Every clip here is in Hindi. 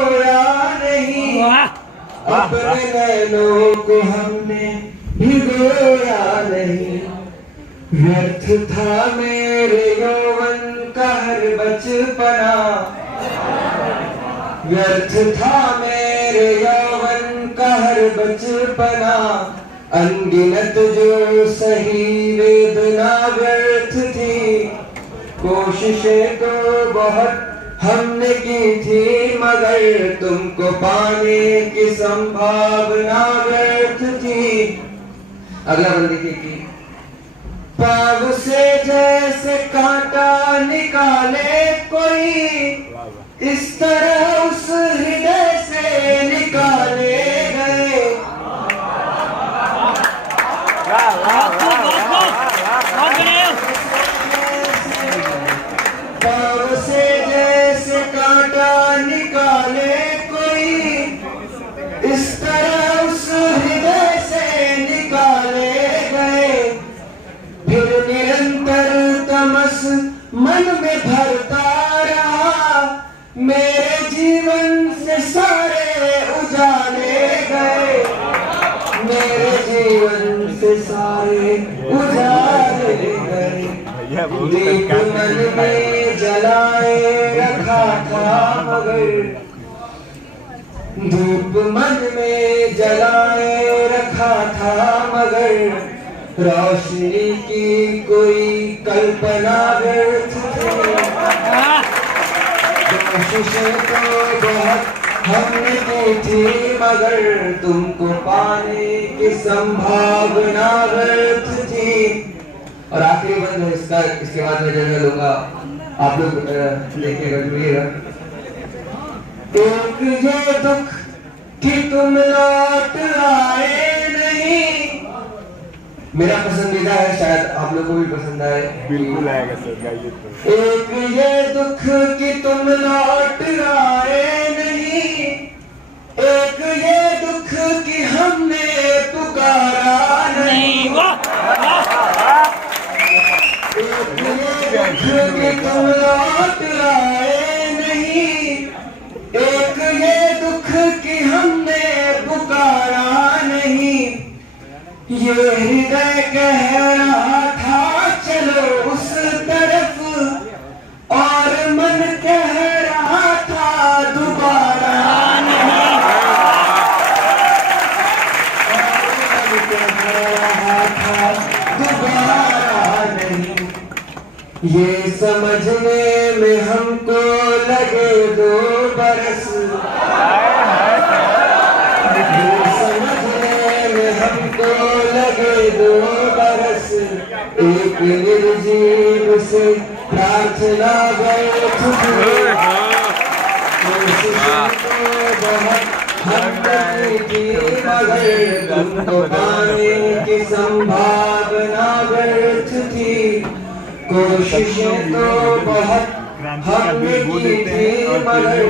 सोया नहीं, अपने नैनों को हमने भिगोया नहीं। व्यर्थ था मेरे यौवन का हर बचपना, व्यर्थ था मेरे यौवन का हर बचपना। अनगिनत जो सही वेदना व्यर्थ थी, कोशिशें तो बहुत हमने की थी, मगर तुमको पाने की संभावना व्यर्थ थी। अगला बंदी की पाव से जैसे कांटा निकाले कोई, इस तरह उस हृदय से निकाले गए। पाव से जैसे कांटा निकाले कोई, इस तरह उस हृदय से निकाले गए। फिर निरंतर तमस मन में भरता रहा, मेरे जीवन से सारे उजाले गए, मेरे जीवन से सारे उजाले गए। दीप मन में जलाए रखा था मगर, धूप मन में जलाए रखा था मगर, रोशनी की कोई कल्पना व्यर्थ थी। कोशिशें तो बहुत हमने की थी, मगर तुमको पाने की संभावना व्यर्थ थी। और आखिरी बंद है इसका, इसके बाद मैं जगह लूंगा, आप लोग देखिएगा, जुड़िएगा। एक ये दुख कि तुम लौट आए नहीं, मेरा पसंदीदा है, शायद आप लोगों को भी पसंद आए। बिल्कुल आएगा सर, गाइए तो। एक ये दुख कि तुम लौट आए नहीं, एक ये दुख कि हमने पुकारा नहीं। एक ये दुख कि तुम लौट आए नहीं, एक ये दुख कि हमने पुकारा नहीं। ये हृदय कह रहा था चलो उस तरफ, और मन कह रहा था दोबारा नहीं, और मन कह रहा था दोबारा नहीं। ये समझने में हमको लगे 2 बरस, हमको लगे 2 बरस, एक निर्जीव से प्रार्थना व्यर्थ थी। बहुत हमने की मगर तुमको पाने की संभावना व्यर्थ थी। कोशिशें तो बहुत हमने की थी, मगर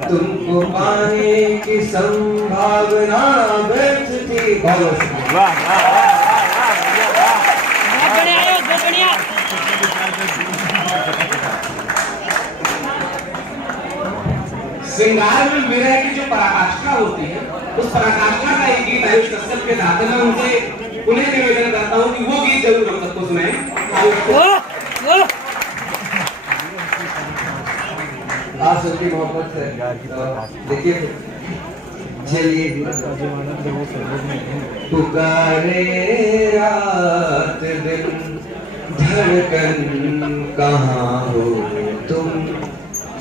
तुमको पाने की संभावना व्यर्थ थी। श्रृंगार में विरह की जो पराकाष्ठा होती है, उस पराकाष्ठा का एक गीत आयुष कश्यप के साथ मैं उनसे पुनः निवेदन करता हूँ कि वो गीत जरूर हम सबको सुनाएं। आप सबकी मोहब्बत से देखिए, चलिए। पुकारे रात दिन धड़कन कहाँ हो तुम,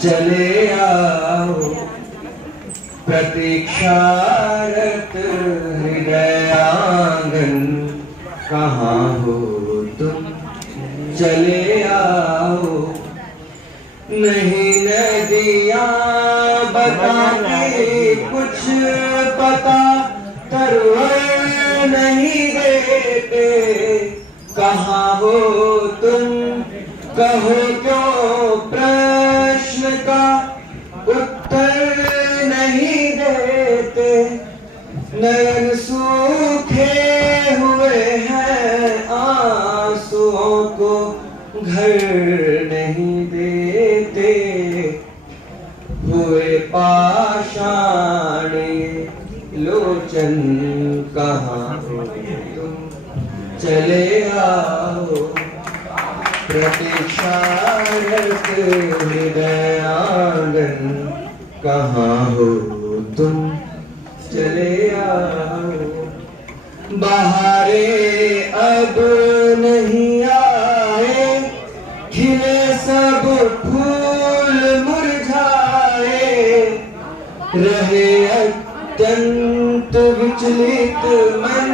चले आओ। प्रतीक्षारत हृदय आंगन कहाँ हो तुम, चले आओ। नहीं नदियाँ बताती कुछ पता, तरवर नहीं देते कहाँ हो तुम, कहो क्यों प्रश्न का उत्तर नहीं देते। नयन सूखे हुए हैं, आंसुओं को घर नहीं देते। हुए पाषाण लोचन कहाँ हो तुम चले आओ प्रतीक्षारत हृदयांगन कहाँ हो तुम चले आओ बहारे अब नहीं आए खिले सब फूल मुरझाए रहे अत्यंत विचलित मन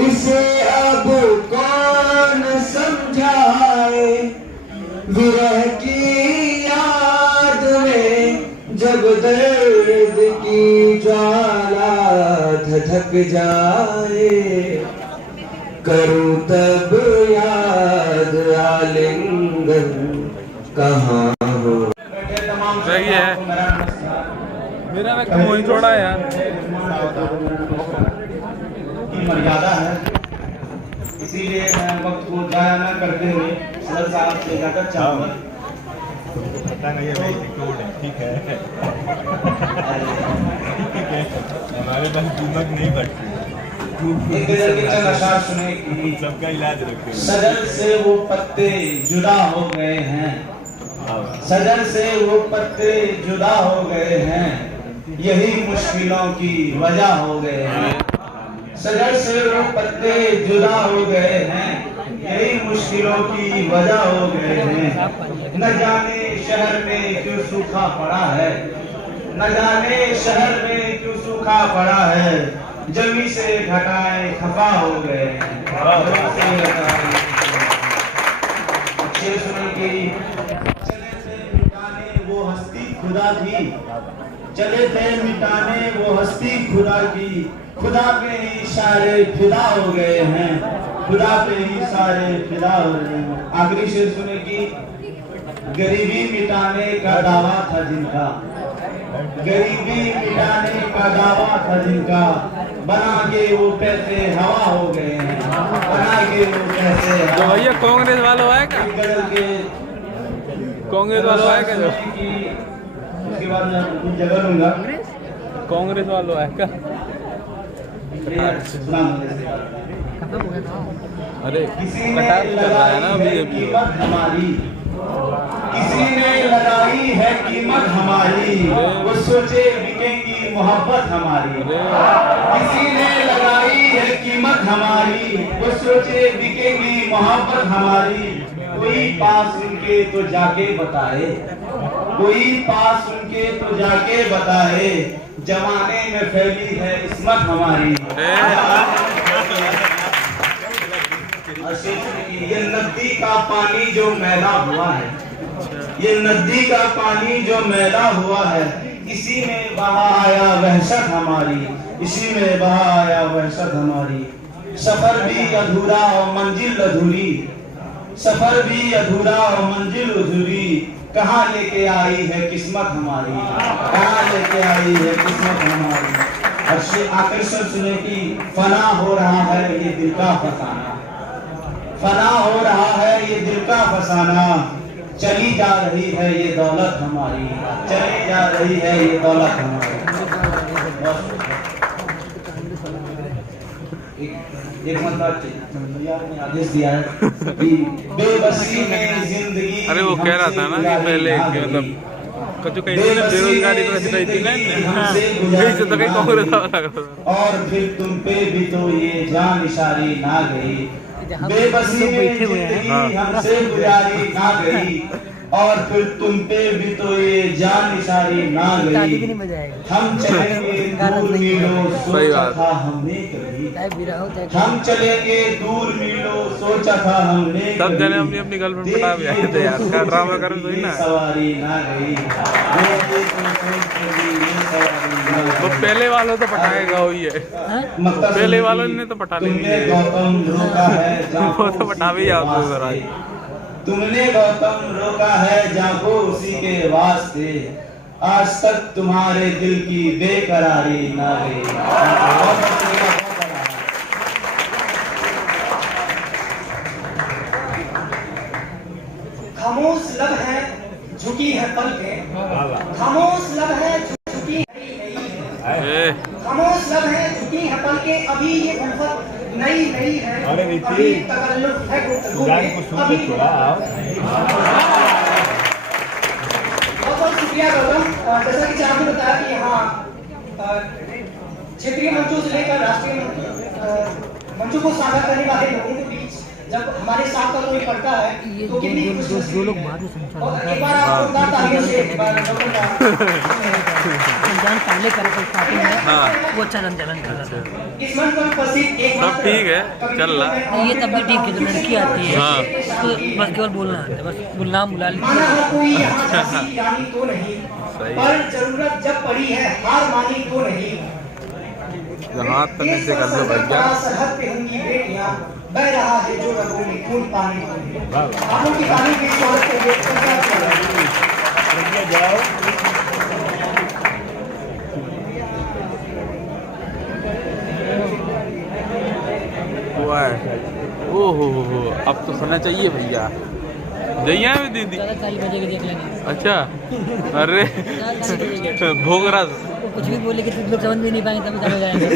इसे अब कौन समझाए विरह की याद में जब दर्द की ज्वाला धधक जाए करूं तब याद आलिंगन कहाँ हो सही है मेरा में कमोई थोड़ा है यार की मर्यादा है, इसीलिए मैं वक्त को जाया न करते हुए सदर साहब से इजाजत चाहूंगा। ठीक है हमारे पास कीमत नहीं बढ़ती एक गजल के चंद अशार सुने कि सबका इलाज रखते सजल से वो पत्ते जुदा हो गए हैं, सजल से वो पत्ते जुदा हो गए हैं, यही मुश्किलों की वजह हो गए हैं। सजल से वो पत्ते जुदा हो गए हैं, यही मुश्किलों की वजह हो गए हैं। न जाने शहर में क्यों सूखा पड़ा है, न जाने शहर में क्यों सूखा पड़ा है, जमी से घटाए खफा हो गए हैं। शेर सुने की चले थे मिटाने वो हस्ती खुदा की, चले थे मिटाने वो हस्ती खुदा की, खुदा पे ही सारे फिदा हो गए हैं, खुदा पे ही सारे फिदा हो गए हैं। आखिरी शेर सुने की गरीबी मिटाने का दावा था जिनका, गरीबी मिटाने का दावा था जिनका, बना के वो पैसे हवा हो गए हैं, बना के वो पैसे तो भैया कांग्रेस वालों है क्या बदल के कांग्रेस वालों है क्या जो उसके बाद मैं कुछ जगह लूंगा। कांग्रेस वालों है क्या सुना मुझे। अरे किसी ने कटार कर रहा है ना लगाई है बीजेपी कीमत हमारी, किसी ने लगाई है कीमत हमारी, वो सोचे बिकेंगी मोहब्बत हमारी। किसी ने लगाई है कीमत हमारी, वो सोचे बिकेंगी मोहब्बत हमारी। कोई पास उनके तो जाके बताए, कोई पास उनके तो जाके बताए, जमाने में फैली है इस्मत हमारी। ये नदी का पानी जो मैला हुआ है, ये नदी का पानी जो मैला हुआ है, इसी में बहा आया वहशत हमारी, इसी में बहा आया वहशत हमारी। सफर भी अधूरा और मंजिल अधूरी, सफर भी अधूरा और मंजिल अधूरी, कहाँ लेके आई है किस्मत हमारी, कहाँ लेके आई है किस्मत हमारी। और आकर्षण सुने की फना हो रहा है ये दिल का फसाना, फना हो रहा है ये दिल का फसाना, चली जा रही है ये दौलत हमारी, चली जा रही है ये दौलत हमारी। एक मतलब आदेश दिया है कि बेबसी में जिंदगी। अरे वो कह रहा था ना कि पहले मतलब कचू कहीं ने बेरोजगारी तो ऐसी थी ना यही से तो कहीं कांग्रेस वाला। और फिर तुम पे भी तो ये जान इशारी ना गई, बेबसी में जिंदगी हमसे गुजारी ना गई, और फिर तुम पे भी तो ये जान इशारी ना गई। हम चलेंगे दूर मीलों सोचा था हमने कभी, हम चलेंगे दूर मीलों सोचा था हमने कभी। सब जने अपनी अपनी गर्लफ्रेंड पटा भी आए थे यार, क्या ड्रामा कर रहे ना सवारी ना गई। वो पहले वालों तो पटाएगा वही है, पहले वालों ने तो पटा तुमने गौतम रोका है वो तो पटा भी आपको जरा, तुमने गौतम रोका है जाको उसी के वास्ते, आज तक तुम्हारे दिल की बेकरारी ना गई। खामोश लब है झुकी है पलकें, खामोश लब है झुकी है, खामोश लब है झुकी है पल के अभी ये उल्फत नई नई है, अरे रीति, अभी तकल्लुफ है गुफ्तगू गान में, को सुन अभी के थोड़ा आओ। बहुत बहुत शुक्रिया गौतम। जैसा कि चार ने बताया कि यहाँ क्षेत्रीय मंचों से लेकर राष्ट्रीय मंचों को साझा करने वाले लोगों के बीच जब हमारे साथ का कोई पड़ता है तो कितनी खुशी जो लोग बाद में और एक बार आप जोरदार तालियों से एक बार गौतम का संचालन पहले करे तो स्टार्टिंग में वो चलन कर रहा था। इस मंच पर उपस्थित एक सब ठीक है, चल रहा है। ये तब भी ठीक है, जो लड़की आती है हाँ। तो बस केवल बोलना आता है, बस नाम बुला माना लीजिए। है कोई यहाँ झांसी रानी तो नहीं, सही। पर जरूरत जब पड़ी है हार मानी तो नहीं। हाथ तक से कर दो भैया। सरहद पे होंगी बेटियां, बह रहा है जो रगों में खून पानी तो नहीं। आप लोग की ताली की शोहरत को देखकर क्या चल रहा है? जाओ। हुआ है। ओहो अब तो सुनना चाहिए भैया। जइए भी दीदी। 4 बजे के देख लेंगे। अच्छा, अरे भोगरा वो कुछ भी बोले कि तुम लोग समझ भी नहीं पाएंगे, तब हो जाएगा।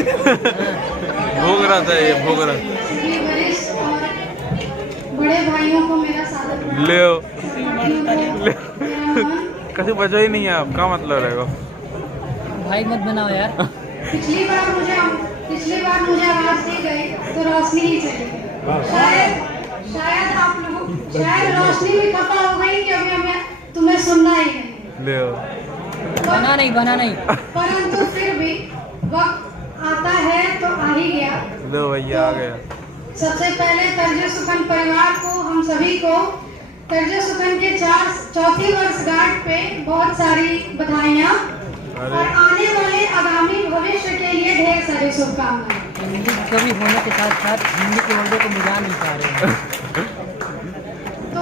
भोगरा था ये, भोगरा। सभी वरिष्ठ और बड़े भाइयों को मेरा सादर प्रणाम। ले मेरा मन कभी बचा ही नहीं है, आपका मतलब रहेगा। भाई मत बनाओ यार। पिछली बार मुझे आवाज दी गई तो रोशनी ही चली गई। शायद आप लोगों शायद रोशनी भी खफा हो गई कि अभी हमें तुम्हें सुनना ही नहीं। ले बना नहीं परंतु फिर भी वक्त आता है तो आ ही गया। लो भैया आ गया। सबसे पहले तर्ज सुखन परिवार को, हम सभी को तर्ज सुखन के 4वीं वर्षगांठ पे बहुत सारी बधाइयाँ और आने वाले आगामी भविष्य के लिए ढेर सारी शुभकामनाएं। इंग्लिश कवि होने के साथ साथ हिंदी के वर्डों को मिला नहीं पा रहे हैं। तो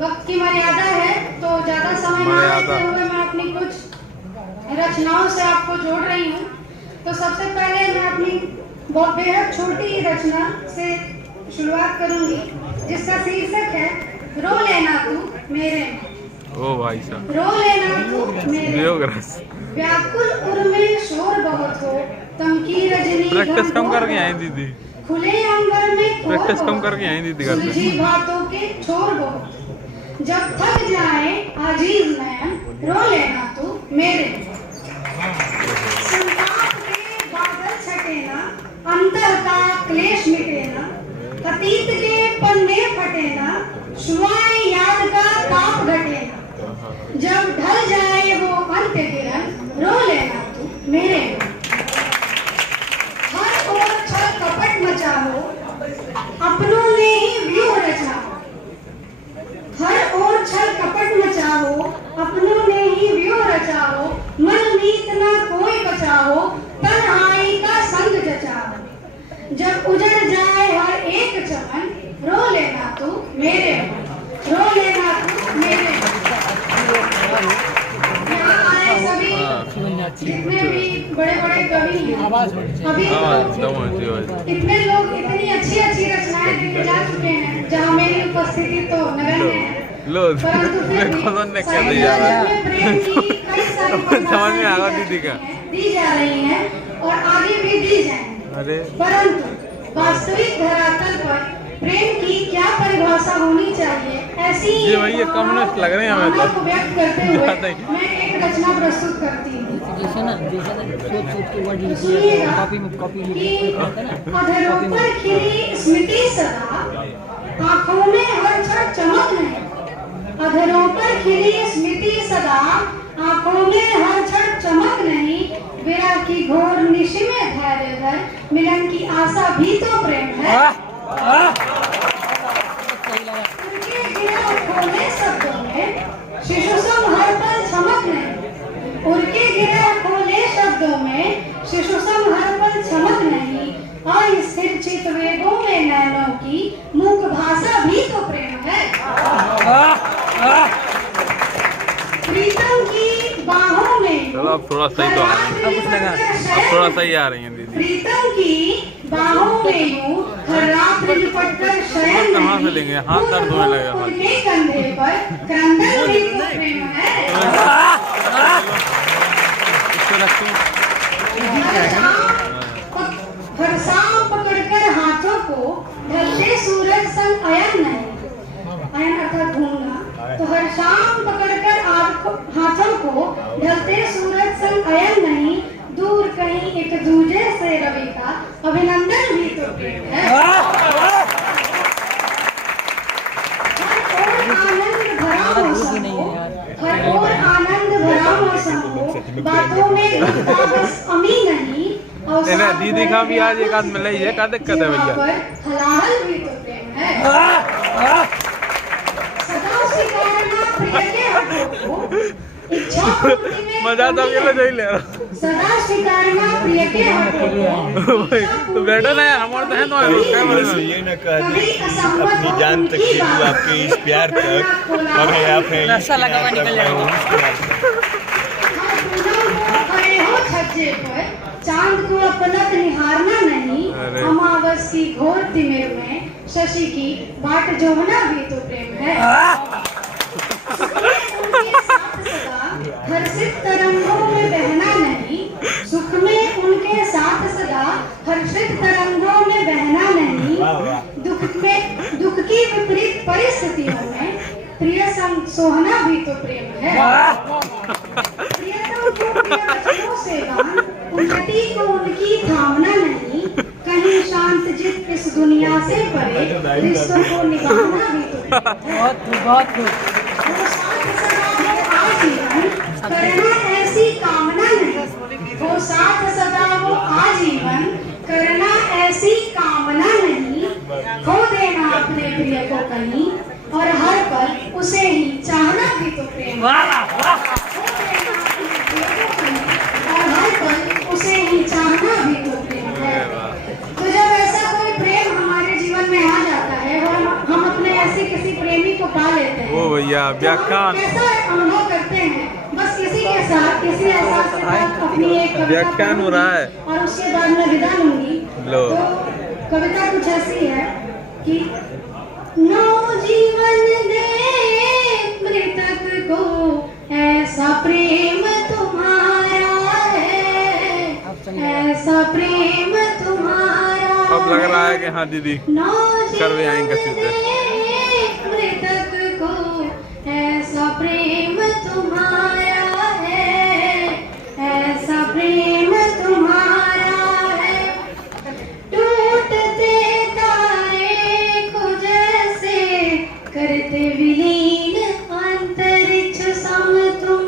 वक्त की मर्यादा है, तो ज्यादा समय न लेते हुए मैं अपनी कुछ रचनाओं से आपको जोड़ रही हूँ। तो सबसे पहले मैं अपनी बहुत बेहद छोटी रचना से शुरुआत करूंगी, जिसका शीर्षक है रो लेना तू मेरे में। ओ भाई साहब, रो लेना तू मेरे व्याकुल उर में शोर बहुत हो, तमकी रजनी प्रैक्टिस कम करके आए दीदी। खुले अंबर में प्रैक्टिस कम करके आए दीदी घर सुलझी बातों के छोर बहुत, जब थक जाए आजीज नयन रो लेना तू मेरे। संताप के बादल छटे ना, अंतर का क्लेश मिटे ना, अतीत के पन्ने फटे ना, शुआएं याद का ताप घटे ना, जब ढल जाए वो अंत्य किरण रो लेना तू मेरे। हर ओर छल कपट मचा हो, अपनों ने ही व्यूह रचा हो। हर ओर छल कपट मचा हो, अपनों ने ही व्यूह रचा हो, मन मीत ना कोई बचा हो, तन्हाई का संग जचा हो, जब उजड़ जाए हर एक चमन रो लेना तू मेरे, रो लेना तू मेरे। यहाँ आए सभी जितने भी बड़े बड़े कवि हैं, अभी इतने लोग इतनी अच्छी अच्छी रचनाएं लिखे जा चुके हैं, जहाँ मेरी उपस्थिति तो नगण्य है, परंतु फिर भी साहित्य में प्रेम की कई सारी परिभाषाएं दी जा रही हैं और आगे भी दी जाएंगी। परंतु वास्तविक धरातल पर प्रेम की क्या परिभाषा होनी चाहिए, ऐसी ये भैया कम्युनिस्ट लग रहे हैं हमें भावना को व्यक्त करते हुए मैं एक रचना प्रस्तुत करती हूँ। जैसे ना सोच के वर्ड सुनिएगा कॉपी कि अधरों पर खिली स्मृति सदा, आंखों में हर क्षण चमक नहीं। अधरों पर खिली स्मृति सदा, आंखों में हर क्षण चमक नहीं। विरह की घोर निशि में धैर्य धर, मिलन की आशा भी तो प्रेम है। उनके गिरे खोले शब्दों में शिशु सम हर पल चमक नहीं। उनके गिरे खोले शब्दों में शिशु सम हर पल चमक नहीं। अस्थिर चित वेगों में नैनों की मूक भाषा भी तो प्रेम है। प्रीतम की बाहों में चलो अब थोड़ा सही तो आ रही है, अब थोड़ा सही आ रही है दीदी। प्रीतम की बाहों में यूं हर रात लिपट कर शयन कहाँ से नहीं, लेंगे? हाथ दर्द होने लगेगा। उनके कंधे पर क्रंदन भी तो प्रेम है। इसको रखो। हर शाम पकड़कर हाथों को ढलते सूरज संग अयन नहीं, अयन अर्थात घूमना, तो हर शाम पकड़कर हाथों को ढलते सूरज संग अयन नहीं, दूर कहीं एक दूजे से रवि का अभिनंदन भी तो प्रेम है। हर ओर आनंद भरा मौसम हो, बातों में बस अमी नहीं, और इन्हें दीदी का भी आज एक आध मिला ही है, क्या दिक्कत है भैया? हलाहल भी तो प्रेम है। सदा स्वीकारना प्रिय के हाथों को, इच्छा पूर्ति में मजा तो अकेले नहीं ले रहा। सदा स्वीकारना प्रिय के हाथों को, तो बैठो ना यार, हमारे तो है तो ये न कह दे अपनी जान तक दे दूं आपके इस प्यार तक, और आप हैं रस्सा लगा हुआ निकल जाएगा। खड़े हो छज्जे पर, चांद को अपलक निहारना नहीं, अमावस की घोर तिमिर में शशि की बाट जोहना भी तो प्रेम है। उनके साथ सदा हर्षित तरंगों में बहना नहीं, सुख में उनके साथ सदा हर्षित तरंगों में बहना नहीं, दुख की विपरीत परिस्थितियों में प्रिय संग सोहना भी तो प्रेम है। प्रियतम को प्रिय वचनों से बांध, उन्नति को उनकी थामना नहीं, कहीं शांत जित इस दुनिया से परे, रिश्तों को निभाना भी तो बहुत वो साथ सदा वो आजीवन करना ऐसी कामना नहीं, वो साथ सदा वो आजीवन करना ऐसी कामना नहीं, खो देना अपने प्रिय को कहीं और हर पल उसे ही चाहना भी तो प्रेम है। खो देना अपने प्रिय को कहीं और हर पल उसे ही चाहना भी तो प्रेम है। तो जब ऐसा कोई प्रेम हमारे जीवन में आ जाता है और हम अपने ऐसे किसी प्रेमी को पा लेते हैं, ओ भैया व्याख्यान कैसा अनुभव करते हैं, बस किसी के साथ किसी एहसास के साथ अपनी एक कविता व्याख्यान हो रहा है और उसके बाद मैं विदा लूंगी। लो। तो कविता कुछ ऐसी है कि नौ जीवन दे मृतक को, ऐसा प्रेम तुम्हारा है, ऐसा प्रेम तुम्हारा। अब लग रहा है कि हाँ दीदी कर भी आएंगे मृतक को, ऐसा प्रेम तुम्हारा है, ऐसा प्रेम तुम्हारा है, टूटते तारे को जैसे करते विलीन अंतरिक्ष सम तुम,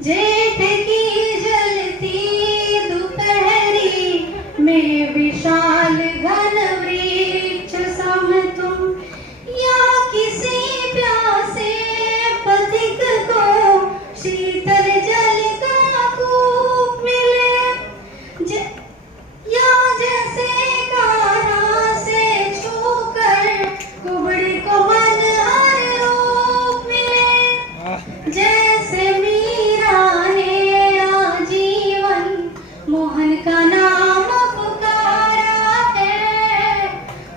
जेठ की जलती दोपहरी में विशाल घन वृक्ष सम तुम, या किसी प्यासे पथिक को शीतल जल का कूप मिले, या जैसे कान्हा से छूकर कुबड़ी को मनहर रूप मिले, जैसे मीरा ने आजीवन मोहन का नाम पुकारा है,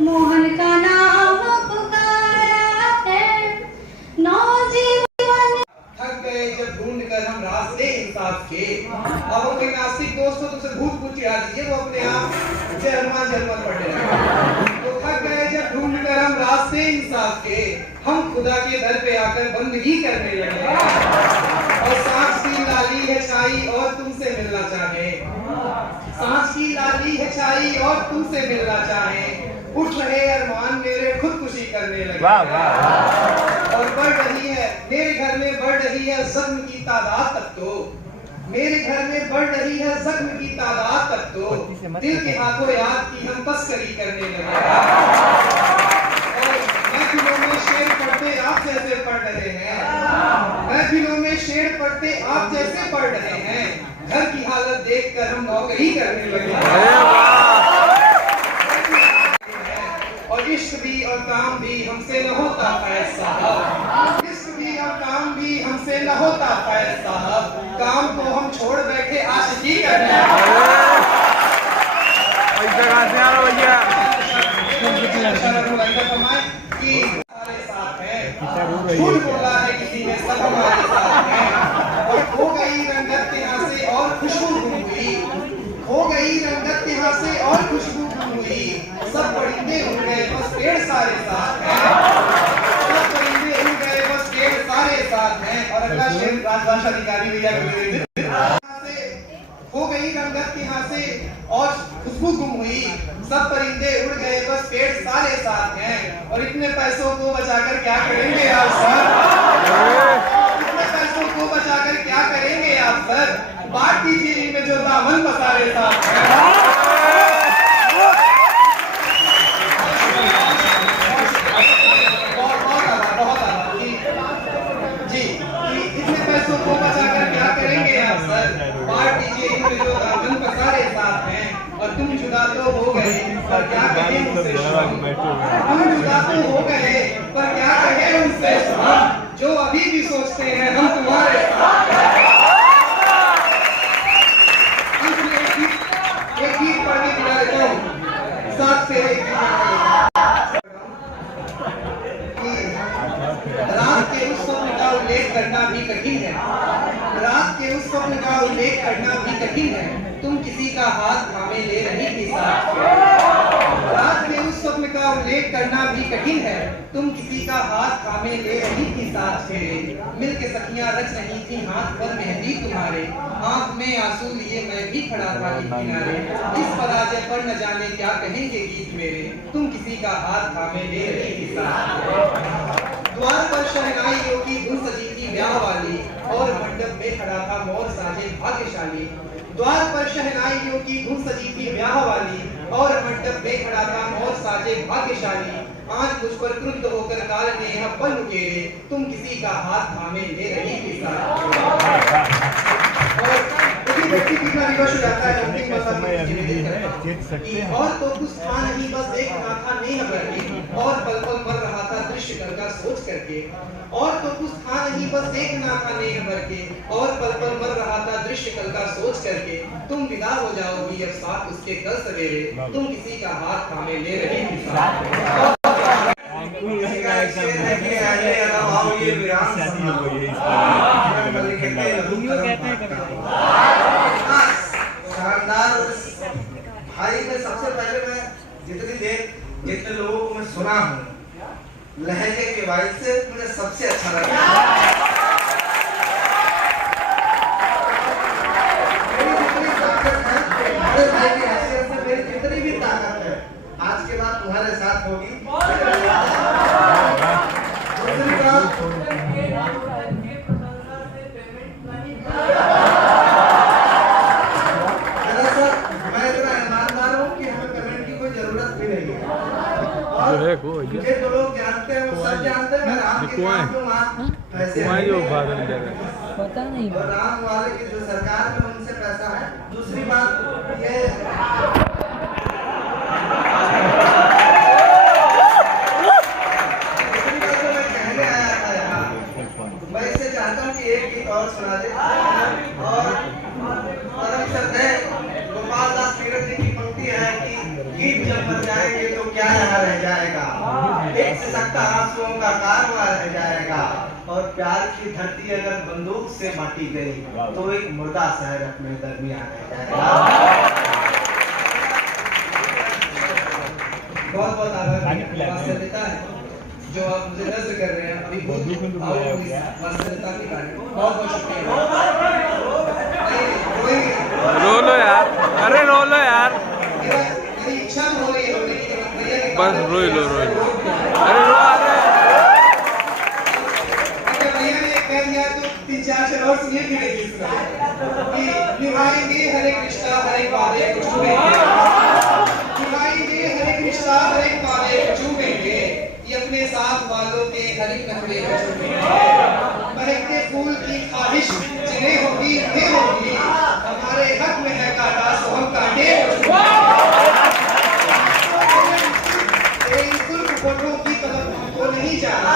मोहन का नाम पुकारा है, नौजीवन। थक गए जब ढूंढ कर हम रास्ते इंसाफ के। अब वो कोई नास्तिक दोस्त हो तो उसे भूत पूछ याद दीजिए, वो अपने आप जय हनुमान पढ़े रहे। तो थक गए जब ढूंढ कर हम रास्ते इंसाफ के, हम खुदा के दर पे आकर बंदगी करने लगे, और सांस की लाली है छाई और तुमसे मिलना चाहे, सांस की लाली है छाई और तुमसे मिलना चाहे, उठ रहे अरमान मेरे खुदकुशी करने लगे। वाह वाह। और बढ़ रही है मेरे घर में, बढ़ रही है जख्म की तादाद तक, तो मेरे घर में बढ़ रही है जख्म की तादाद तक, तो दिल के हाथों याद की हम तस्करी करने लगे। और महफिलों में शेर पढ़ते आप जैसे पढ़ रहे हैं, महफिलों में शेर पढ़ते आप जैसे पढ़ रहे हैं, घर की हालत देखकर हम नौकरी करने लगे। और इश्क भी और काम भी हमसे न होता फैज साहब, इश्क भी और काम भी हमसे न होता फैज साहब, काम को हम छोड़ बैठे आशिकी करने लगे। भैया हमारे साथ है, झूठ बोला है किसी ने सब हमारे साथ है। और खो गई रंगत यहाँ से और खुशबू गुम हुई, खो गई रंगत यहाँ से और खुशबू गुम हुई। सब परिंदे उड़ गए बस पेड़ सारे साथ हैं, सब परिंदे उड़ गए बस पेड़ सारे साथ हैं। और अगला शेर राजभाषा अधिकारी भैया हो गई रंगत यहाँ से और खुशबू गुम हुई। सब परिंदे उड़ गए बस पेड़ सारे साथ हैं। और इतने पैसों को बचाकर क्या करेंगे आप सर, इतने पैसों को बचाकर क्या करेंगे आप सर। बात कीजिए इनमें जो दामन पसारे साथ हैं। जी इतने पैसों को बचाकर क्या करेंगे आप सर। बात कीजिए इनमें जो दामन पसारे साथ हैं। और तुम जुदा तो हो गए पर क्या कहें उनसे हम जुदा तो हो गए पर क्या कहें उनसे जो अभी भी सोचते हैं हम तुम्हारे साथ हैं। एक गीत पढ़ के गिरा देता हूँ, साथ फेरे रात के उस स्वप्न का उल्लेख करना भी कठिन है, रात के उस स्वप्न का उल्लेख करना भी कठिन है। तुम किसी का हाथ थामे ले रही थी साथ, रात के उस स्वप्न का उल्लेख करना भी कठिन है। तुम किसी का हाथ थामे ले रही थी साथ फेरे, मिल के सखियां रच रही थी हाथ पर मेहंदी तुम्हारे। आंख में आंसू लिए मैं भी खड़ा था किनारे, इस पराजय पर न जाने क्या कहेंगे गीत मेरे। तुम किसी का हाथ थामे ले रही थी साथ। द्वार पर शहनाइयों की धुन सजी थी ब्याह वाली और मंडप में खड़ा था मोर साजे भाग्यशाली। द्वार पर शहनाइयों की धुन सजी थी ब्याह वाली और मंडप में खड़ा था मोर साजे भाग्यशाली। आज मुझ पर क्रुद्ध होकर काल ने यह पल उकेरे, तुम किसी का हाथ थामे ले रही थी साथ। और व्यक्ति कितना विवश हो जाता है अंतिम और तो कुछ था नहीं बस एक था नेह भरती, और पल पल मर रहा था दृश्य करका सोच करके। और तो कुछ था नहीं बस एक ना था नेह भर के, और पल पल मर रहा था दृश्य कल का सोच करके। तुम विदा हो जाओगी अब साथ उसके कल सवेरे, तुम किसी का हाथ थामे ले रही थी साथ। भाई में सबसे पहले मैं जितने लोगों को मैं सुना हूँ लहजे के वाइज से मुझे सबसे अच्छा लगा। मेरी जितनी ताकत है बड़े भाई की हैसियत से, मेरी जितनी भी ताकत है आज के बाद तुम्हारे साथ होगी। दूसरी बात मुझे जो लोग जानते हैं वो सब जानते हैं। मैं राम के काम जो वहाँ पैसे पता नहीं, और राम वाले की जो सरकार में उनसे पैसा है। दूसरी बात ये मैं कहने आया था यहाँ, मैं इससे चाहता हूँ कि एक गीत और सुना दे। और परम श्रद्धेय गोपाल दास तीरथ जी की पंक्ति है कि गीत जब बन जाएंगे तो क्या यहाँ रह जाएगा, एक से सकता आंसुओं का कारवां रह जाएगा। और प्यार की धरती अगर बंदूक से बांटी गई तो एक मुर्दा शहर अपने दरमियान रह जाएगा। बहुत बहुत आभार वात्सल्यता है जो आप मुझे नज़र कर रहे हैं अभी वात्सल्यता के कारण। बहुत बहुत शुक्रिया। रो लो यार, अरे रो लो यार, मेरी इच्छा हो रही है रोने की, बस रो लो अरे रो। अगर भैया ने कह दिया तो 3-4 शब्द और सुनिए फिर एक गीत कि निभाएंगे हर एक रिश्ता हर एक वादे को छूएंगे, निभाएंगे हर एक रिश्ता हर एक वादे को छूएंगे, ये अपने साथ वालों के हर एक नखरे को छूएंगे। महकते फूल की ख्वाहिश जिन्हें होगी उन्हें होगी, हमारे हक में है काटा सो हम काटे फोटो की तरफ हमको नहीं जाना,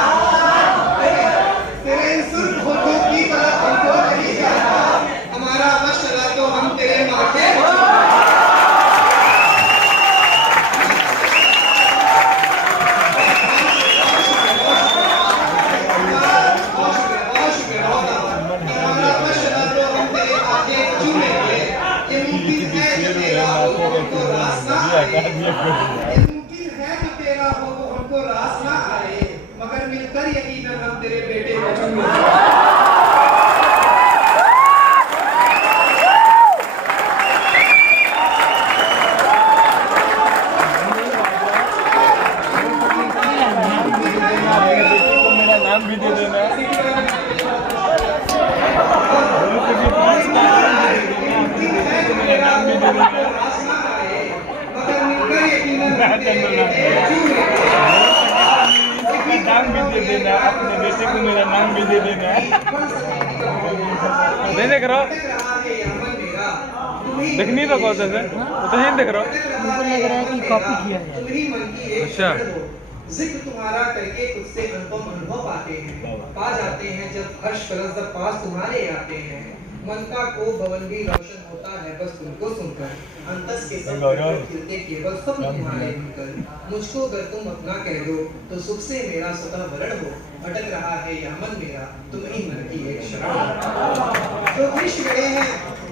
तेरे इन सुर्ख फोटो की तरफ हमको नहीं जाना, हमारा मशवरा तो हम तेरे माथे मुमकिन है कि तेरा हो वो हमको रास ना आए, मगर मिलकर यकीनन हम तेरे बेटे बचेंगे। मेरा नाम भी दे देना। नाम भी दे देना, अपने बेटे को मेरा नाम भी दे देना। नहीं देख रहा देखनी तो कौन सा है तो नहीं देख रहा। मुझे लग रहा है कि कॉपी किया है। अच्छा, जिक्र तुम्हारा करके खुद से अनुपम अनुभव पाते हैं, पा जाते हैं जब हर्ष कलश जब पास तुम्हारे आते हैं। मन का को भवन भी रोशन होता है बस तुमको सुनकर, अंतस के सब खिलते केवल स्वप्न तुम्हारे मिलकर। मुझको अगर तुम अपना कह दो तो सुख से मेरा स्वतः वरण हो, भटक रहा है यह मन मेरा तुम ही मन की एक शरण।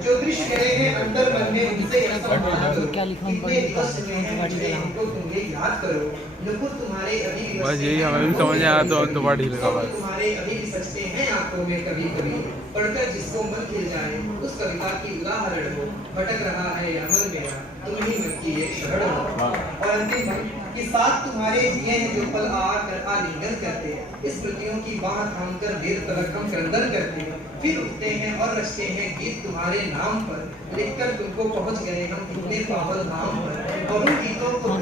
जो दृश्य गए हैं अंतर मन में उनसे यह सब माना करो, कितने दिवस हुए हैं मुझे इनको तुम ये याद करो। नुपुर तुम्हारे अभी भी बस यही हमें भी समझ आया तो बाड़ी लगा बस। तुम्हारे अभी भी सजते हैं आंखों में कभी कभी, पढ़कर जिसको मन खिल जाए उस कविता की उदाहरण हो, भटक रहा है यह मन मेरा तुम ही मन की एक शरण हो। और अंतिम मन कि साथ तुम्हारे जिए हैं जो पल आकर आलिंगन करते, स्मृतियों की बाह थाम कर देर तलक हम क्रंदन करते, फिर उठते हैं और रचते हैं गीत तुम्हारे नाम पर, लिखकर तुमको पहुंच गए हम कितने पावन धाम पर। और उन गीतों को तुम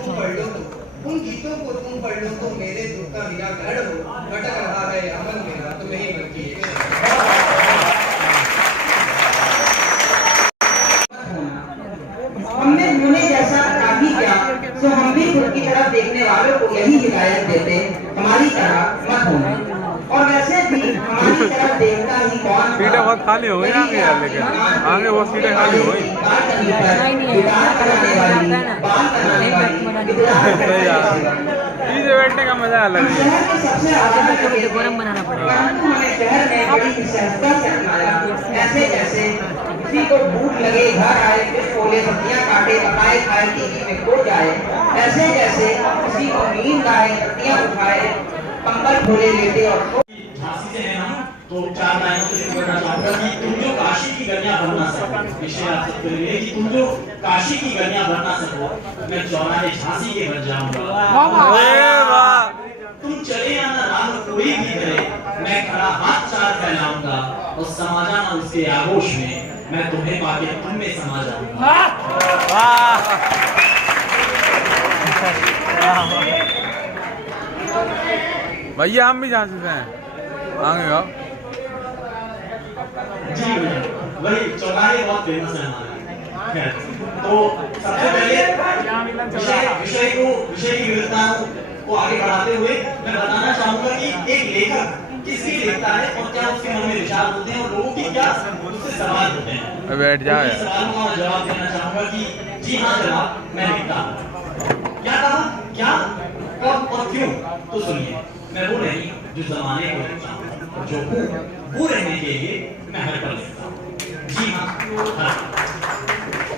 पढ़ लो तो मेरे दुख का निराकरण हो, भटक रहा है अमन मेरा तुम ही मन की एक शरण। हमने होने जैसा काफी क्या, तो हम भी खुद की तरफ देखने वालों को यही हिदायत देते हमारी तरह मत होना। और वैसे भी हमारी तरफ देखता ही कौन, सीटें बहुत खाली हो गई आगे यार, लेकिन आगे वो सीटें खाली हो गई। पीछे बैठने का मजा अलग है। गरम बनाना पड़ेगा। ऐसे जैसे किसी को भूख लगे घर आए, फिर खोले सब्जियां काटे पकाए खाए टीवी में खो जाए, ऐसे जैसे किसी को नींद आए पत्तियां उठाए कंबल खोले लेटे और झांसी से है हम तो 4 लाइनों से शुरू करना चाहूंगा कि तुम जो काशी की गलियां भर ना सको, विषय आपसे करिए कि तुम जो काशी की गलियां भर ना सको, मैं चौराहे झांसी के भर जाऊंगा। तुम चले आना राह कोई भी करे, मैं खड़ा हाथ चार फैलाऊंगा और समा जाना उसके आगोश में, मैं तुम्हें पाके तुम में समा जाऊंगा। भैया हम भी झांसी से हैं, आगे आओ। जी वही चौराहे बहुत फेमस है हमारे। तो सबसे पहले विषय की विविधताओं को आगे बढ़ाते हुए मैं बताना चाहूंगा कि एक लेखक किस लिए लिखता है और क्या उसके मन में विचार होते हैं और लोगों की क्या उससे सवाल होते हैं। बैठ जाओ। सवालों का जवाब देना चाहूंगा कि जी हाँ जनाब मैं लिखता हूँ। क्या कहा, क्या, कब और क्यों, तो सुनिए मैं वो नहीं जो जमाने को लिखता हूँ, जो वो रहने के लिए मैं हर पल लिखता हूँ। जी हाँ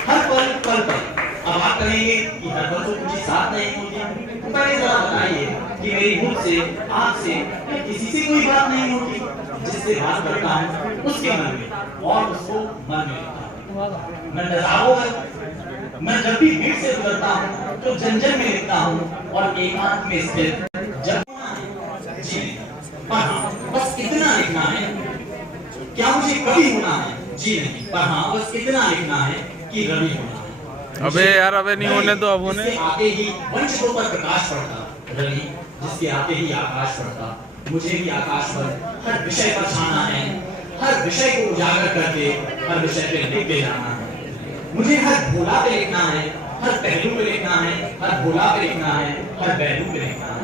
हर पल पल पर। अब आप कहेंगे कि हर पल तो कुछ साथ नहीं होती, तो पहले जरा बताइए कि मेरी मुंह से आँख से किसी से कोई बात नहीं होती। जिससे बात करता हूँ उसके मन में और उसको मन में लिखता हूँ। मैं नजारों में, मैं जब भी भीड़ से गुजरता हूँ तो जंजल में लिखता हूँ और एकांत में स्थित जब जी बस इतना लिखना है। क्या मुझे कवि होना है? जी नहीं, पर हाँ बस इतना लिखना है कि रवि होना है। अबे यार अबे नहीं होने तो अब होने। आते ही वंशों पर प्रकाश पड़ता रवि, जिसके आते ही आकाश पड़ता। मुझे भी आकाश पर हर विषय पर छाना है, हर विषय को उजागर करके हर विषय पे लिख के जाना है। मुझे हर भोला पे लिखना है, हर पहलू पे लिखना है, हर भोला पे लिखना है, हर पहलू पे लिखना है।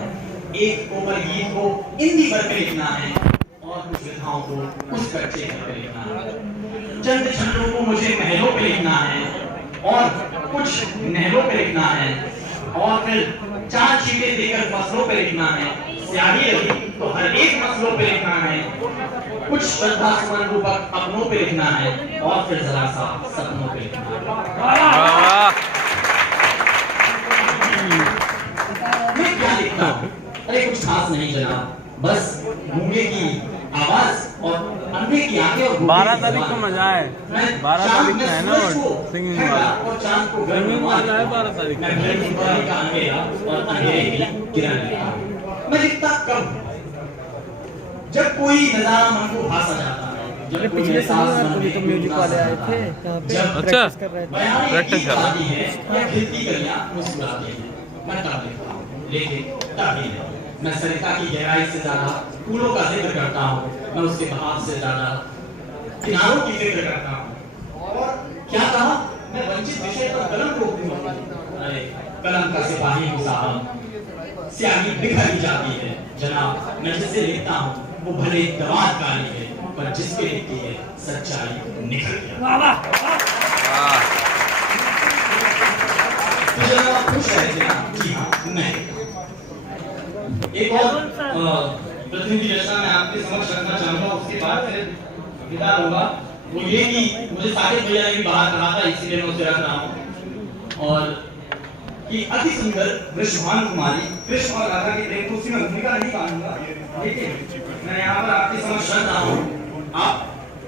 एक कोमल गीत को हिंदी पर पे लिखना है और कुछ विधाओं को उस कच्चे घर पे लिखना है। चंद छंदों को मुझे महलों पे लिखना है और कुछ नहरों पे लिखना है और फिर 4 चीटें देकर फसलों पे लिखना है। स्याही लगी तो हर एक मसलों पे लिखना है। कुछ श्रद्धा सुमन रूपक अपनों पे लिखना है और फिर जरा सा सपनों पे लिखना है। लिखता हूँ। अरे कुछ खास नहीं जनाब, बस गूंगे की आवाज और अंधे की आंखें और 12 तारीख को मजा है। 12 तारीख का है ना सिंगिंग वाला। और चांद को सिंगिंग वाला है 12 तारीख मैं का अंधेरा और अंधेरे की किरण लिखता हूँ। मैं लिखता कब? जब कोई नजारा मन को भासा जाता है, जब पिछले शनिवार को भी तो म्यूजिक वाले आए थे यहाँ पे, प्रैक्टिस कर रहे थे। प्रैक्टिस कर रहे हैं। खिलती कलियां मुस्कुराती हैं, मैं तब लिखता हूँ, लेकिन तभी नहीं। मैं सरिता की गहराई से ज्यादा फूलों का जिक्र करता हूँ, मैं उसके बहाव से ज्यादा किनारों की जिक्र करता हूँ। और क्या कहा? मैं वंचित विषय पर कलम रोक दूंगा। अरे कलम का सिपाही हूँ साहब, स्याही बिखरी जाती है जनाब। मैं जिसे लिखता हूँ वो भले दवात काली है, पर जिसके लिखती है सच्चाई निखर गया। तो जनाब खुश रहे थे ना? जी हाँ, मैं एक और प्रतिनिधि रचना मैं आपके समक्ष रखना चाहूंगा, उसके बाद फिर विदा होगा। वो ये कि मुझे सारे भैया ने भी बाहर कहा था, इसीलिए मैं उसे रख रहा हूँ। और कि अति सुंदर वृषभान कुमारी कृष्ण और राधा के प्रेम को उसी में भूमिका नहीं पाऊंगा, लेकिन मैं यहाँ पर आपके समक्ष रख रहा हूँ। आप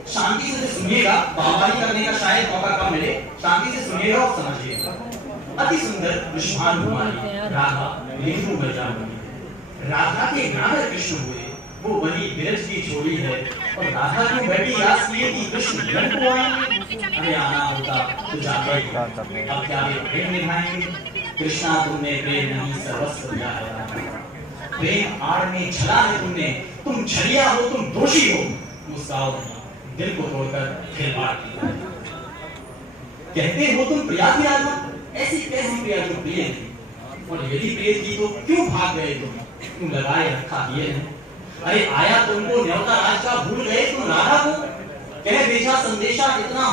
शांति से सुनिएगा, बाबारी करने का शायद मौका कम मिले, शांति से सुनिएगा और समझिएगा। अति सुंदर वृषभान कुमारी राधा लिखू में जाऊंगी। राधा के नागर कृष्ण हुए, वो वही बिरज की छोड़ी है। और राधा की बैठी याद किए कि कृष्ण मिलन को आएंगे। अरे आना होता तो जाते, अब क्या वे प्रेम निभाएंगे? कृष्णा तुमने प्रेम नहीं सर्वस्व दिया है, प्रेम आड़ में छला है तुमने, तुम छलिया हो, तुम दोषी हो। मुस्काओ नहीं, दिल को तोड़कर खिलवाड़ किया। कहते हो तुम प्रिया थी राधा, ऐसी कैसी प्रिया जो प्रिय नहीं? और यदि प्रिय थी तो क्यों भाग गए तुम लगाए रखा दिए हैं? अरे आया तुमको न्योता राज का, भूल गए तुम राधा को? कह भेजा संदेशा इतना,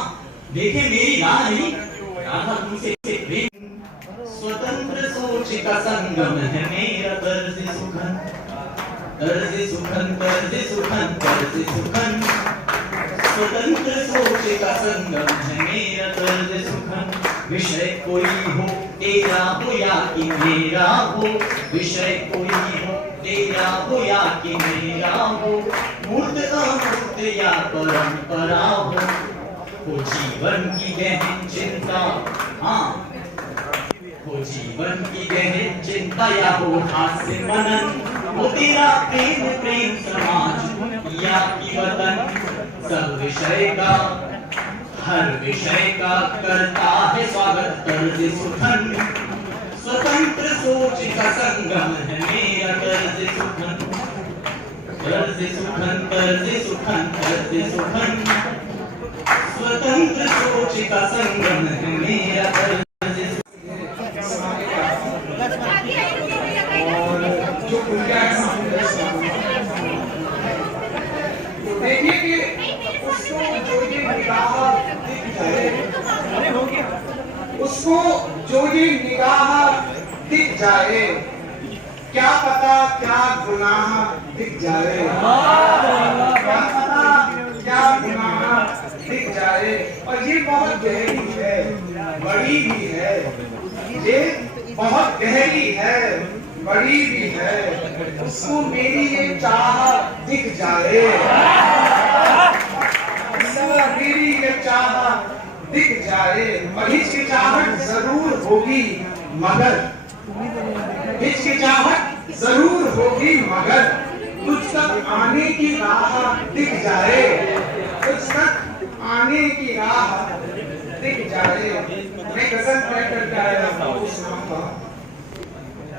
देखे मेरी राह नहीं, राधा तुमसे प्रेम। स्वतंत्र सोच का संगम है मेरा तर्ज सुखन, तर्ज सुखन, तर्ज सुखन, तर्ज सुखन। स्वतंत्र सोच का संगम है मेरा तर्ज सुखन। विषय कोई हो तेरा हो या कि मेरा हो, विषय कोई हो तेरा हो या कि मेरा हो, मूर्त अमूर्त या परंपरा हो जीवन की गहन चिंता। हाँ, हो जीवन की गहन चिंता या हो हास्य मनन, हो तेरा प्रेम प्रेम समाज या कि वतन। सब विषय का हर विषय का करता है स्वागत तर्ज सुखन। स्वतंत्र सोच का संगम है मेरा तर्ज सुखन, तर्ज सुखन, तर्ज सुखन, तर्ज सुखन। स्वतंत्र सोच का संगम है मेरा तर्ज। देखिए कि उसको जो ये निगाह दिख जाए, उसको जो ये निगाह दिख जाए, क्या पता क्या गुनाह दिख जाए, क्या पता क्या गुनाह दिख जाए। और ये बहुत गहरी है, बड़ी भी है, ये बहुत गहरी है, बड़ी भी है। उसको मेरी ये चाह दिख जाए, मेरी ये चाह दिख जाए। और हिचकिचाहट जरूर होगी मगर, हिचकिचाहट जरूर होगी मगर तुझ तक आने की राह दिख जाए, तुझ तक आने की राह दिख जाए। मैं गजल तय करके आया हूँ, सुनाऊंगा।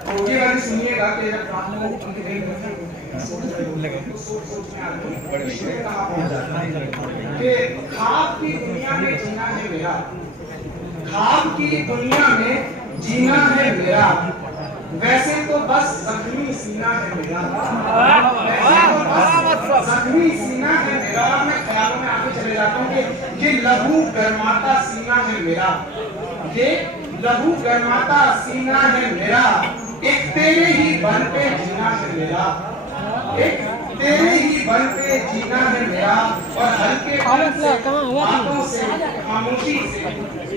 ये वाली सुनिएगा कि जब रात को ख्वाब की दुनिया में जीना है मेरा, ख्वाब की दुनिया में जीना है मेरा। वैसे तो बस जख्मी सीना है मेरा, वैसे तो बस जख्मी सीना है मेरा। मैं ख्यालों में आगे चले जाता हूँ कि ये लहू गरमाता सीना है मेरा, ये लहू गरमाता सीना है मेरा। एक तेरे ही बल पे जीना है मेरा, एक तेरे ही बल पे जीना है मेरा। और हल्के बातों से, खामोशी से,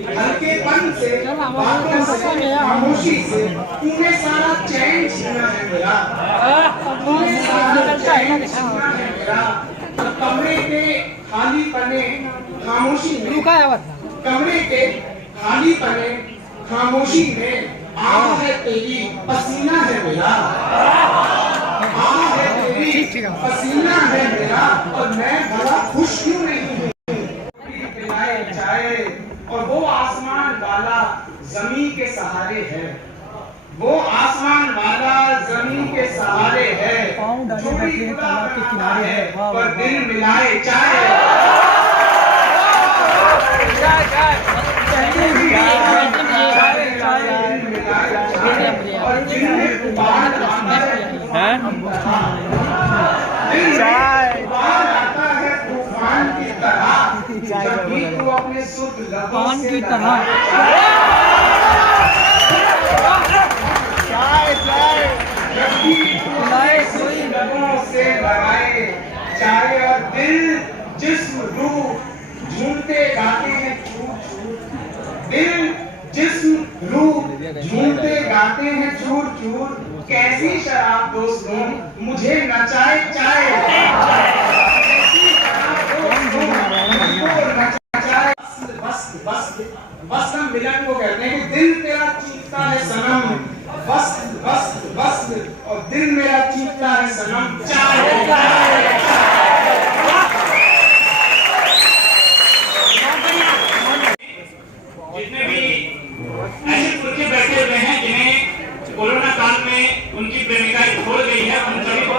हल्केपन से, बातों से, खामोशी से तूने सारा चैन छीना है मेरा, तूने सारा चैन छीना है मेरा। कमरे के खाली पने खामोशी में, कमरे के खाली पने खामोशी में आह है तेरी, पसीना है मेरा, आह है तेरी, पसीना है मेरा। और मैं भला खुश क्यों नहीं हूँ? पिलाए चाय और वो आसमान वाला जमीन के सहारे है, वो आसमान वाला जमीन के सहारे है। छोटी खुदा के किनारे है पर दिल मिलाए चाय। और दिल में उबाल आता है तूफान की तरह, जब भी तू अपने सुख लबों से लगाए। जब भी तू अपने सुख लबों से लगाए चाहे, और दिल जिस्म रूह झूमते गाते हैं छूट छूट, दिल जिस्म रूह झूमते गाते हैं छूट छूट। कैसी शराब दोस्तों मुझे नचाए चाहे, कैसी शराब दोस्तों मुझको नचाए। बस बस बस हम मिलन को कहते हैं कि दिल तेरा चीखता है सनम, बस बस बस, और दिल मेरा चीखता है सनम चाहे। जितने भी ऐसे पुरखे बैठे हुए हैं जिन्हें कोरोना काल में उनकी प्रेमिका छोड़ गई है, उन सभी को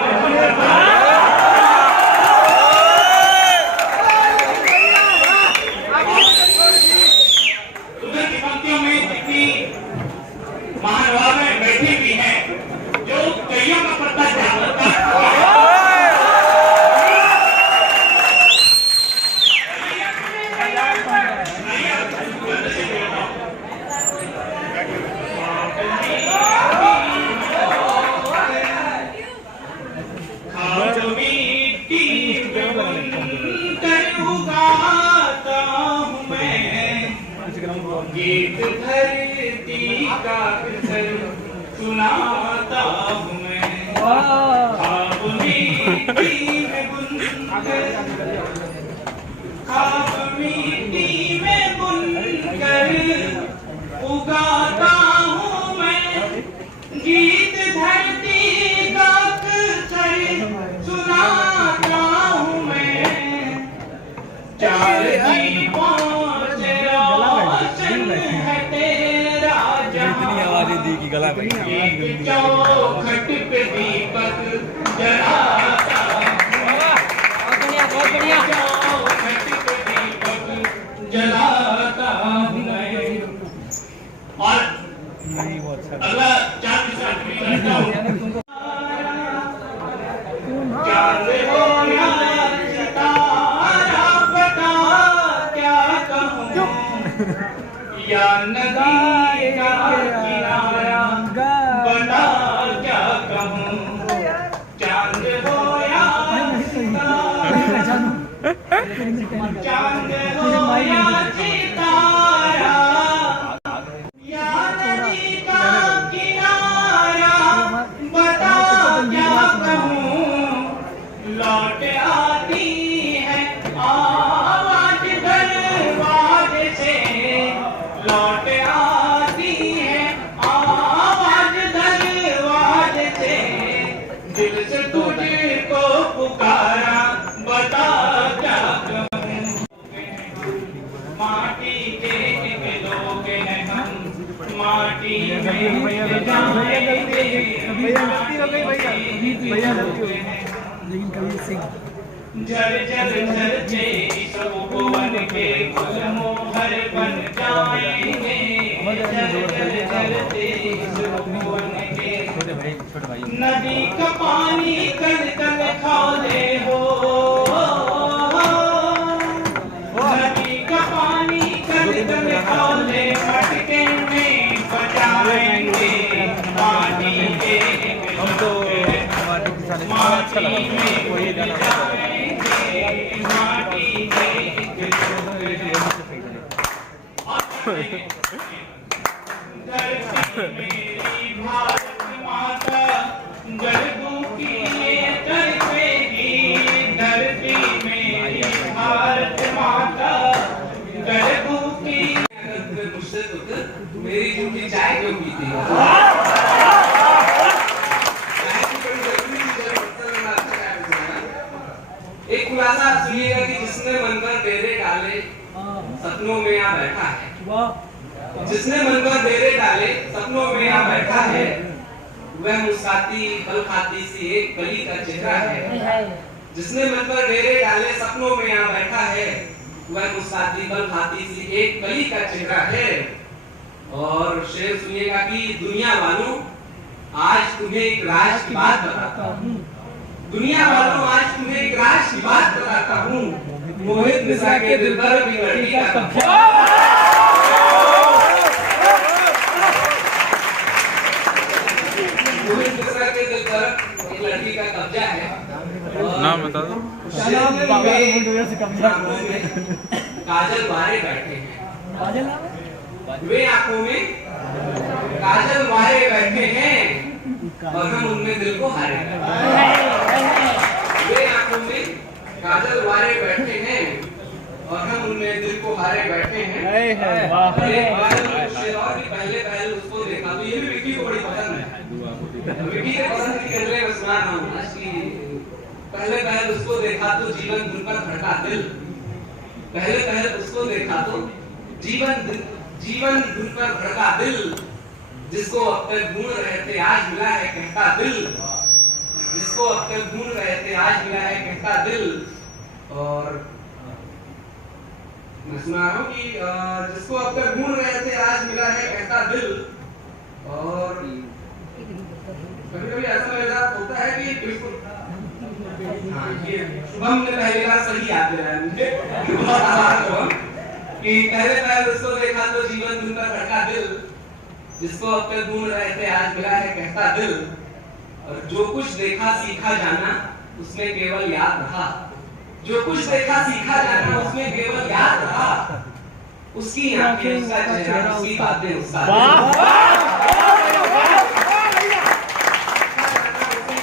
उधर की पंक्तियों में जितनी महानुभावें बैठी हुई हैं जो कईयों का पत्ता जागता है। गीत धरती का सुनाता हूँ मैं, ख्वाब मिट्टी में बुनकर, ख्वाब मिट्टी में बुनकर उगाता हूँ मैं। गीत धरती का सुनाता हूँ मैं। चार दीपों चौखट पे दीपक जलाता, चौखट पे दीपक जलाता हूँ मैं। और अगला चार करता हूँ। चांद हो या सितारा बता क्या कहूँ, या नदी का किनारा बता क्या कहूँ। चांद हो या सितारा, चांद हो या सितारा, या नदी का किनारा बता क्या कहूँ। लौट आती है आवाज दरवाजे से, लौट आती है आवाज दरवाजे से। दिल से तुझको पुकारा बता क्या कहूँ। माटी के एक लोग हैं हम, माटी में जाएंगे, जल जल जल के सब भुवन के कुल मोहर बन जाएंगे। जल जल जल के सब भुवन के, नदी का पानी कल कल खौले हो, नदी का पानी कल कल खौले, मटके में बजाएंगे। पानी के माटी में जाएंगे, माटी के मेरी भारत माता गरीबों की ये तड़पेगी, धरती मेरी भारत माता गरीबों की। मुझसे तो मेरी झूठी चाय क्यों पीती है? चाय की बड़ी जरूरी चीज है, बर्तन में आपका चाय पीना। एक खुलासा आप सुनिएगा कि जिसने मन पर डेरे डाले सपनों में यहाँ बैठा है। जिसने मन पर डेरे डाले सपनों में यहाँ बैठा है, वह मुस्काती पल खाती सी एक कली का चेहरा है। जिसने मन पर डेरे डाले सपनों में यहाँ बैठा है, वह मुस्काती पल खाती सी एक कली का चेहरा है। और शेर सुनिएगा कि दुनिया वालों आज तुम्हें एक राज की बात बताता हूँ। दुनिया वालों आज तुम्हें एक राज की बात बताता हूँ। मोहित मिश्रा के दिल पर भी लड़की का कब्जा। मोहित मिश्रा के दिल पर एक लड़की का कब्जा है। नाम बता दो। काजल वारे बैठे हैं, वे आंखों में काजल वारे बैठे हैं और हम उनमें दिल को हारे बैठे हैं। वे आंखों में काजल वारे बैठे हैं और हम उनमें दिल को हारे बैठे हैं। और भी पहले उसको देखा तो ये भी विक्की को बड़ी पसंद है। विक्की के पसंद की गजलें मैं सुना रहा हूँ आज की। पहले उसको देखा तो जीवन धुन पर धड़का दिल। पहले उसको देखा तो जीवन धुन पर धड़का दिल। जिसको अब तक ढूंढ रहे थे आज मिला है कहता दिल। जिसको अब तक ढूंढ रहे थे आज मिला है कहता दिल। और मैं सुना रहा हूँ कि जिसको अब तक ढूंढ रहे थे आज मिला है कहता दिल। और कभी-कभी ऐसा महसूस होता है कि बिल्कुल हाँ, ये शुभम ने पहली बार सही याद दिलाया मुझे कि पहले उसको देखा तो जीवन धुन पर धड़का दिल। जिसको अब तक ढूंढ रहे थे आज मिला है कहता दिल। और जो कुछ देखा सीखा जाना उसमें केवल याद रहा। जो कुछ देखा सीखा जाना उसमें केवल याद रहा। उसकी आंखें उसका चेहरा उसकी बातें उसका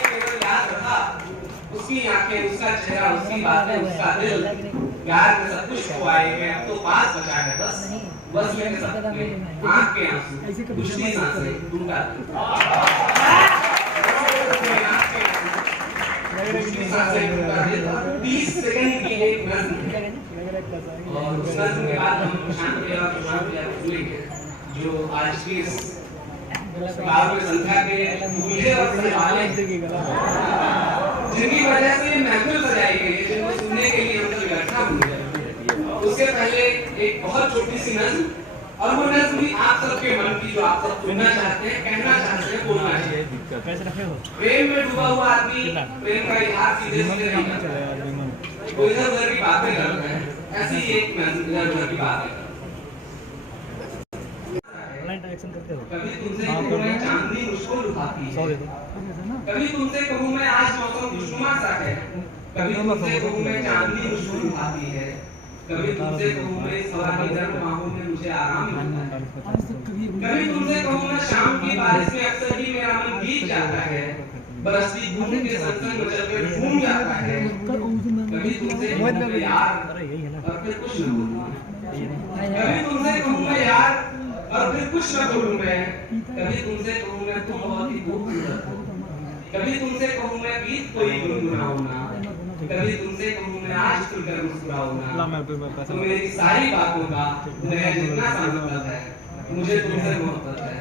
केवल याद रहा। उसकी आंखें उसका चेहरा उसकी बातें उसका दिल। प्यार में सब कुछ खोए मैं अब तो पास बचा है बस लेके सब आंख के आंसू बुझती सांसें टूटा दिल। 30 सेकंड की एक नज़्म और उस नज़्म के बाद हम शांति सुनेंगे जो आज की इस काव्य संध्या के दूल्हे और सजवाले जिनकी वजह से महफिल सजाई गई है, जिनको सुनने के लिए हम सब इकट्ठा हुए। उसके पहले एक बहुत छोटी सी नज़्म और वो नज़्म भी आप सबके मन की जो आप सब सुनना चाहते हैं, कहना चाहते हैं, बोलना चाहते हैं। प्रेम में डूबा हुआ आदमी प्रेम का इतिहास सीधे सीधे नहीं करता। वो इधर उधर की बातें करता है। ऐसी एक नज़्म इधर उधर की बातें कभी तुमसे कहूँ मैं चांदनी मुझको लुभाती है। कभी तुमसे कहूँ मैं आज मौसम खुशनुमा सा है। कभी तुमसे कहूँ मैं चांदनी मुझको लुभाती है। कभी तुमसे कहूँ मैं इस हवा की गर्म बाहों में मुझे आराम मिलता है। कभी तुमसे कहूँ मैं शाम की बारिश में अक्सर ही मेरा मन भीग जाता है। बरसती बूंद के संग मचलकर झूम जाता है। कभी तुमसे कहूँ मैं यार और फिर कुछ न बोलूँ। कभी तुमसे कहूँ मैं यार और फिर कुछ न बोलूं मैं। कभी तुमसे कहूँ मैं तुम बहुत ही खूबसूरत हो। कभी तुमसे कहूँ मैं गीत कोई गुनगुनाऊं ना। कभी तुमसे कहूँ मैं आज खुलकर मुस्कुराऊं ना। तो मेरी सारी बातों का मैं जितना सा मतलब है मुझे तुमसे मोहब्बत है।